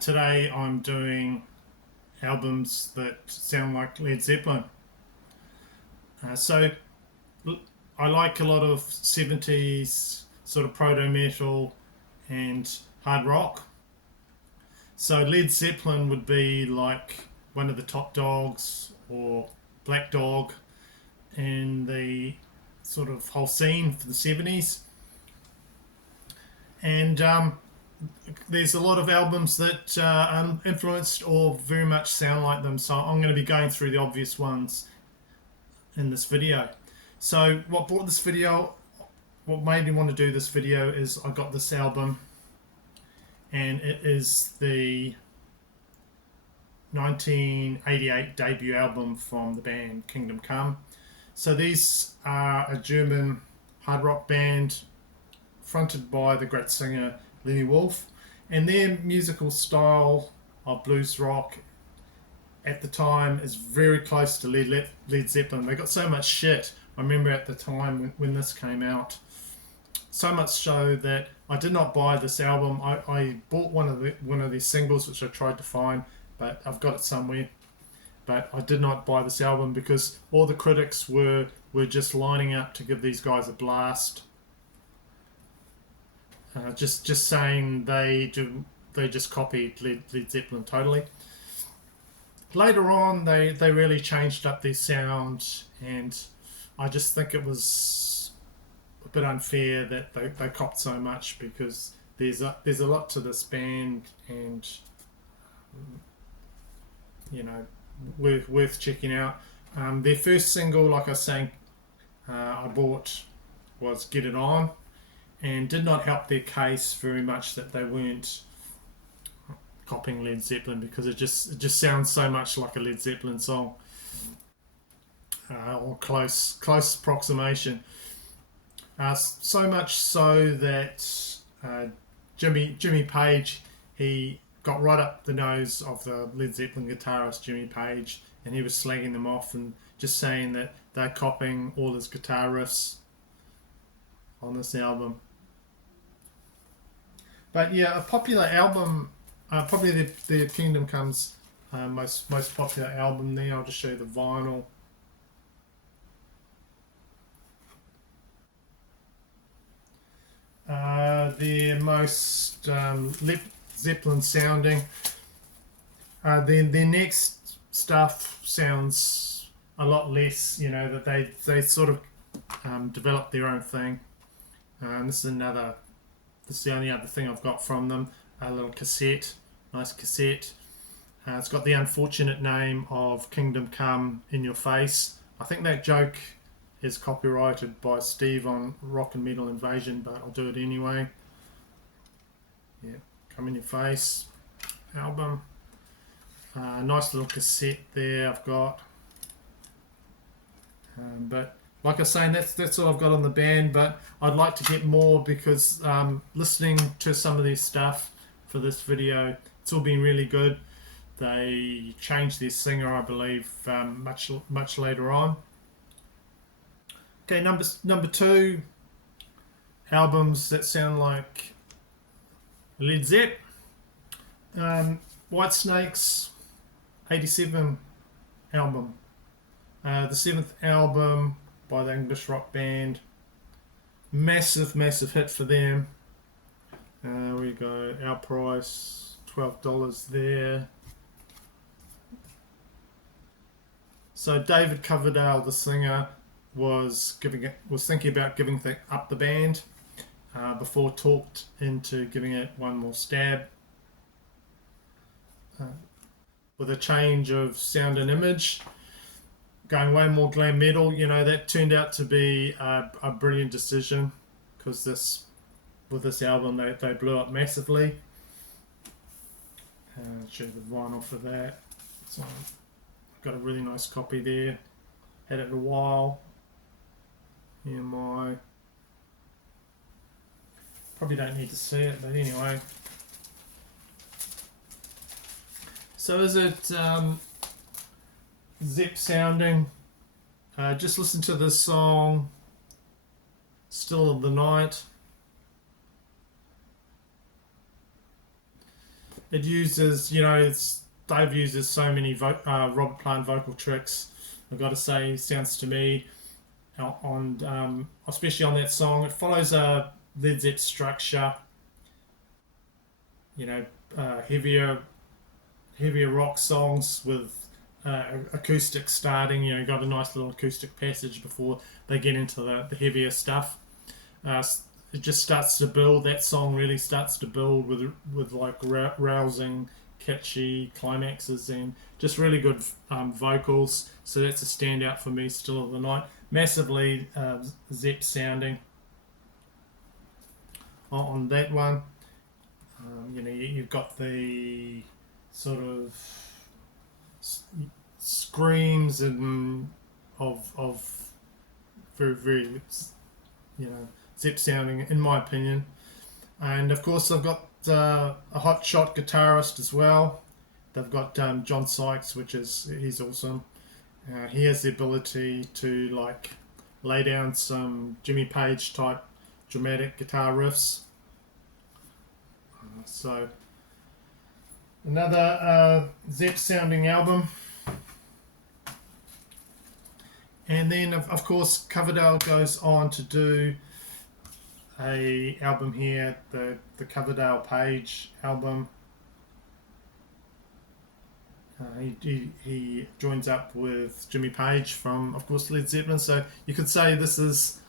Today I'm doing albums that sound like Led Zeppelin. So I like a lot of 70s sort of proto metal and hard rock. So Led Zeppelin would be like one of the top dogs or Black Dog in the sort of whole scene for the 70s. And there's a lot of albums that are influenced or very much sound like them, so I'm going to be going through the obvious ones in this video. So what made me want to do this video is I got this album, and it is the 1988 debut album from the band Kingdom Come. So these are a German hard rock band fronted by the great singer Lenny Wolf, and their musical style of blues rock at the time is very close to Led Zeppelin. They got so much shit, I remember at the time when this came out, so much so that I did not buy this album. I bought one of these singles which I tried to find, but I've got it somewhere. But I did not buy this album because all the critics were just lining up to give these guys a blast. Just saying they just copied Led Zeppelin totally. Later on, they really changed up their sound, and I just think it was a bit unfair that they copped so much, because there's a lot to this band, and worth checking out. Their first single, like I was saying, I bought was "Get It On," and did not help their case very much that they weren't copying Led Zeppelin, because it just sounds so much like a Led Zeppelin song, or close approximation. So much so that Jimmy Page, he got right up the nose of the Led Zeppelin guitarist Jimmy Page, and he was slagging them off and just saying that they're copying all his guitar riffs on this album. But yeah, a popular album, probably the Kingdom Come's most popular album there. I'll just show you the vinyl. Their most Led Zeppelin sounding. Their next stuff sounds a lot less, that they sort of developed their own thing. This is the only other thing I've got from them. A little cassette, nice cassette. It's got the unfortunate name of Kingdom Come in Your Face. I think that joke is copyrighted by Steve on Rock and Metal Invasion, but I'll do it anyway. Yeah, Come in Your Face album. Nice little cassette there I've got. But like I was saying, that's all I've got on the band, but I'd like to get more, because listening to some of their stuff for this video, it's all been really good. They changed their singer, I believe, much later on. Okay, number two, albums that sound like Led Zepp. Whitesnake's 87 album. The seventh album by the English rock band. Massive hit for them. We go, our price, $12 there. So David Coverdale, the singer, was thinking about giving up the band before talked into giving it one more stab. With a change of sound and image, going way more glam metal, that turned out to be a brilliant decision, because with this album they blew up massively. I'll show you the vinyl for that. So I've got a really nice copy there. Had it a while. EMI. Probably don't need to see it, but anyway. So is it Zepp sounding? Just listen to this song, Still of the Night. it uses, Dave uses so many Robert Plant vocal tricks. I've got to say, sounds to me on especially on that song, it follows a Led Zepp structure. You know, heavier rock songs with acoustic starting. You got a nice little acoustic passage before they get into the heavier stuff. It just starts to build. That song really starts to build with like rousing, catchy climaxes and just really good vocals. So that's a standout for me. Still of the night, massively Zepp sounding on that one. You've got the sort of screams and of very Zepp sounding, in my opinion. And of course, I've got a hot shot guitarist as well. They've got John Sykes, he's awesome. He has the ability to like lay down some Jimmy Page type dramatic guitar riffs. So another Zepp sounding album. And then of course Coverdale goes on to do a album here, the Coverdale Page album. He joins up with Jimmy Page from, of course, Led Zeppelin. So you could say this is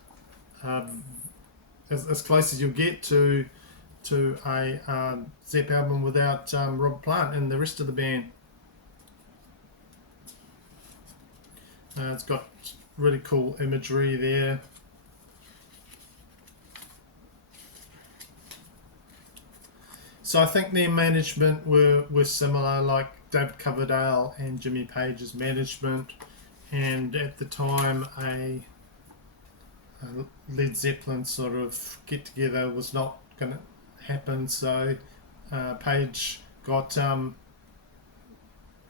as close as you'll get to a Zepp album without Robert Plant and the rest of the band. It's got really cool imagery there. So I think their management were similar, like David Coverdale and Jimmy Page's management, and at the time a Led Zeppelin sort of get together was not going to happen. So Page got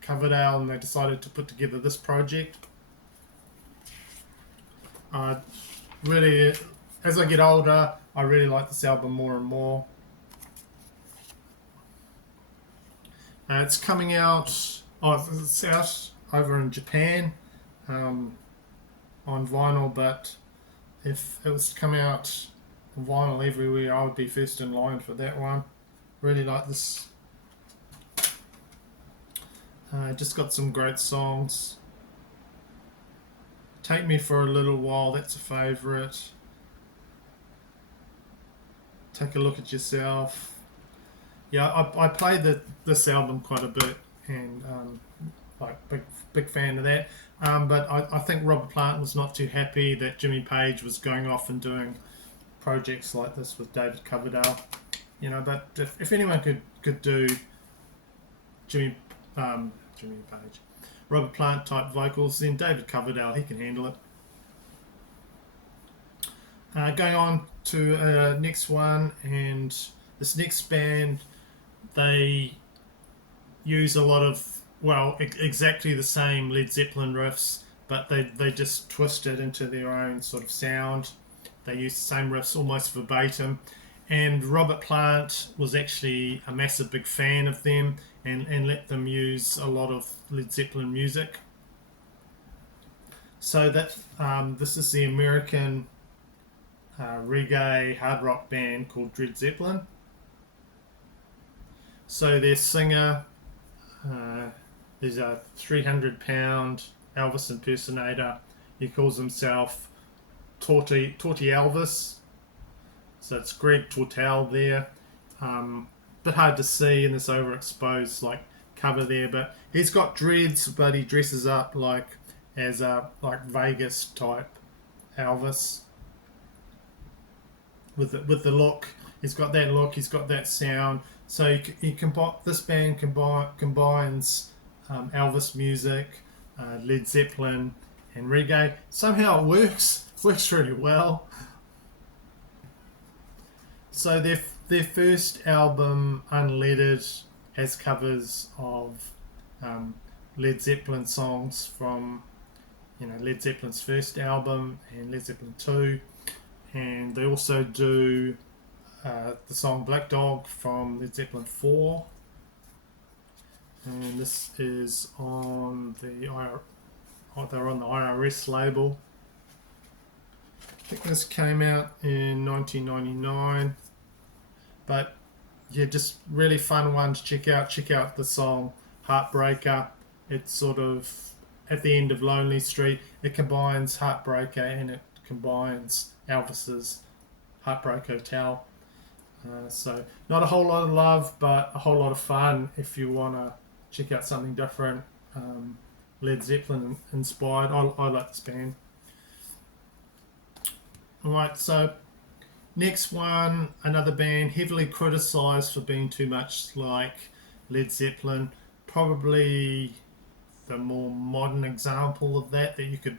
Coverdale, and they decided to put together this project. Really, as I get older, I really like this album more and more. It's coming out. It's out over in Japan on vinyl, but if it was to come out on vinyl everywhere, I would be first in line for that one. Really like this. Just got some great songs. Take Me for a Little While, that's a favourite. Take a Look at Yourself. Yeah, I played this album quite a bit, and like big fan of that. But I think Robert Plant was not too happy that Jimmy Page was going off and doing projects like this with David Coverdale. But if anyone could do Jimmy Page, Robert Plant type vocals, then David Coverdale, he can handle it. Going on to next one, and this next band, they use a lot of, exactly the same Led Zeppelin riffs, but they just twist it into their own sort of sound. They use the same riffs almost verbatim. And Robert Plant was actually a massive big fan of them and let them use a lot of Led Zeppelin music. So that this is the American reggae hard rock band called Led Zeppelin. So their singer is a 300-pound Elvis impersonator. He calls himself Torty Elvis. So it's Greg Tortel there. Bit hard to see in this overexposed cover there, but he's got dreads, but he dresses up as a Vegas type Elvis with the look. He's got that look. He's got that sound. So this band combines Elvis music, Led Zeppelin, and reggae. Somehow it works really well. So their first album, Unleaded, has covers of Led Zeppelin songs from Led Zeppelin's first album and Led Zeppelin 2, and they also do the song Black Dog from Led Zeppelin 4. and this is on the they're on the IRS label. I think this came out in 1999, but yeah, just really fun one to check out. Check out the song Heartbreaker. It's sort of at the end of Lonely Street. It combines Heartbreaker and it combines Elvis's Heartbreak Hotel. So not a whole lot of love, but a whole lot of fun if you want to check out something different. Led Zeppelin inspired. I like this band. Alright, so next one, another band heavily criticised for being too much like Led Zeppelin. Probably the more modern example of that you could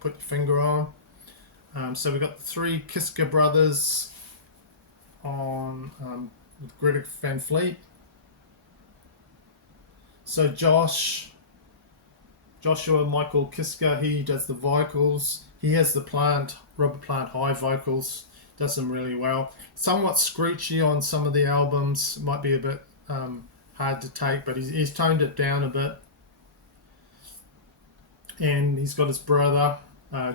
put your finger on. So we've got the three Kiska brothers on with Greta Van Fleet. So Joshua Michael Kiska, he does the vocals. He has the Robert Plant high vocals. Does them really well. Somewhat screechy on some of the albums. Might be a bit hard to take, but he's toned it down a bit. And he's got his brother,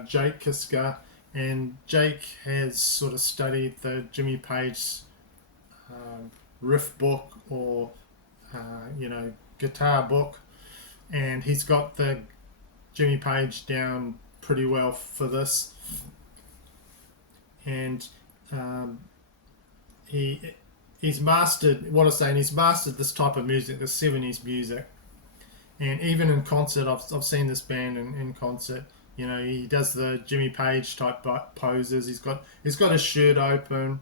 Jake Kiska. And Jake has sort of studied the Jimmy Page riff book or, guitar book. And he's got the Jimmy Page down pretty well for this. And he's mastered he's mastered this type of music, the 70s music. And even in concert, I've seen this band in concert. You know, he does the Jimmy Page type poses. He's got his shirt open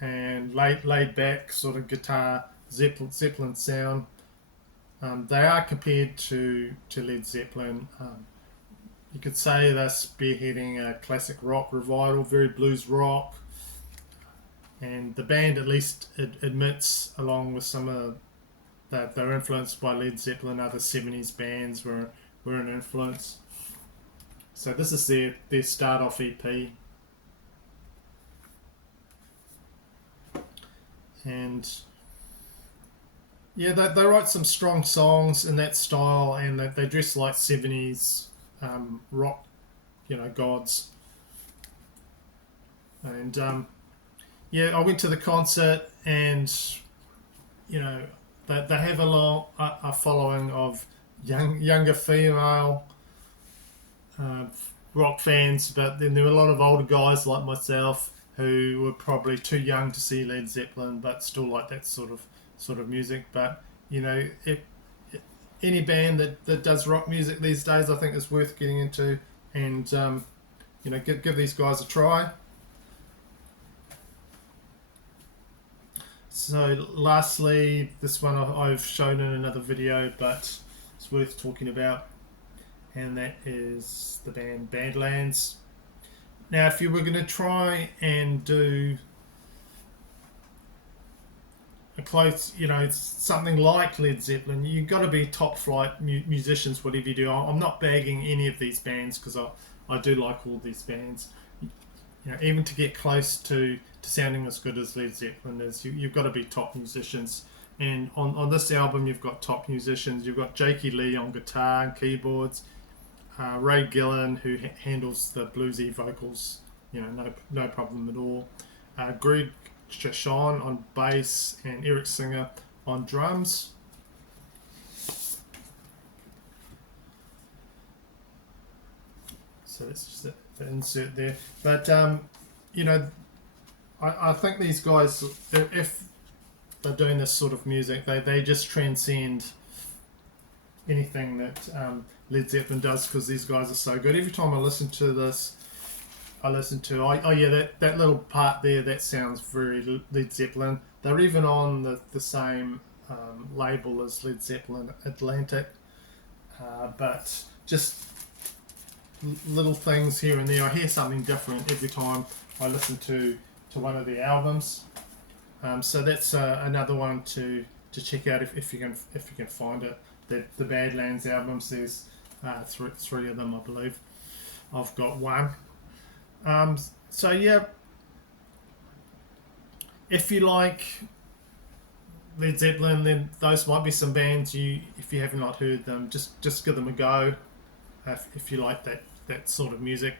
and laid back sort of guitar Zeppelin sound. They are compared to Led Zeppelin. You could say they're spearheading a classic rock revival, very blues rock. And the band at least admits, along with some of that, they're influenced by Led Zeppelin. Other 70s bands were an influence. So this is their start-off EP. And yeah, they write some strong songs in that style, and they dress like 70s rock, gods. And I went to the concert, and they have a following of younger female rock fans, but then there were a lot of older guys like myself who were probably too young to see Led Zeppelin, but still like that sort of music. But any band that does rock music these days, I think is worth getting into, and give these guys a try. So lastly, this one I've shown in another video, but it's worth talking about, and that is the band Badlands. Now, if you were going to try and do a close, something like Led Zeppelin, you've got to be top flight musicians, whatever you do. I'm not bagging any of these bands because I do like all these bands. Even to get close to sounding as good as Led Zeppelin is, you've got to be top musicians. And on this album, you've got top musicians. You've got Jakey Lee on guitar and keyboards, Ray Gillen, who handles the bluesy vocals, no problem at all. Greg Chachon on bass, and Eric Singer on drums. So that's just the insert there. But I think these guys, if they're doing this sort of music, they just transcend anything that Led Zeppelin does, because these guys are so good. Every time I listen to this, that little part there, that sounds very Led Zeppelin. They're even on the same label as Led Zeppelin, Atlantic, but just little things here and there. I hear something different every time I listen to one of the albums. So that's another one to check out if you can find it. The Badlands albums. There's three of them, I believe. I've got one. So yeah, if you like Led Zeppelin, then those might be some bands if you have not heard them, just give them a go if you like that sort of music.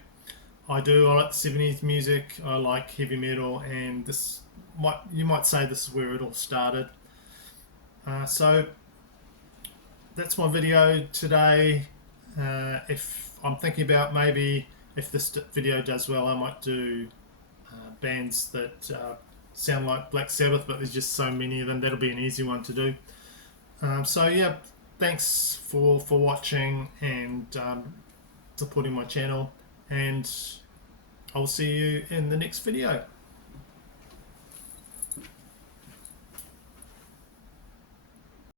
I do. I like the 70s music. I like heavy metal, and you might say this is where it all started. So that's my video today. If I'm thinking about maybe if this video does well, I might do bands that sound like Black Sabbath, but there's just so many of them. That'll be an easy one to do. So yeah, thanks for watching and supporting my channel, and I'll see you in the next video.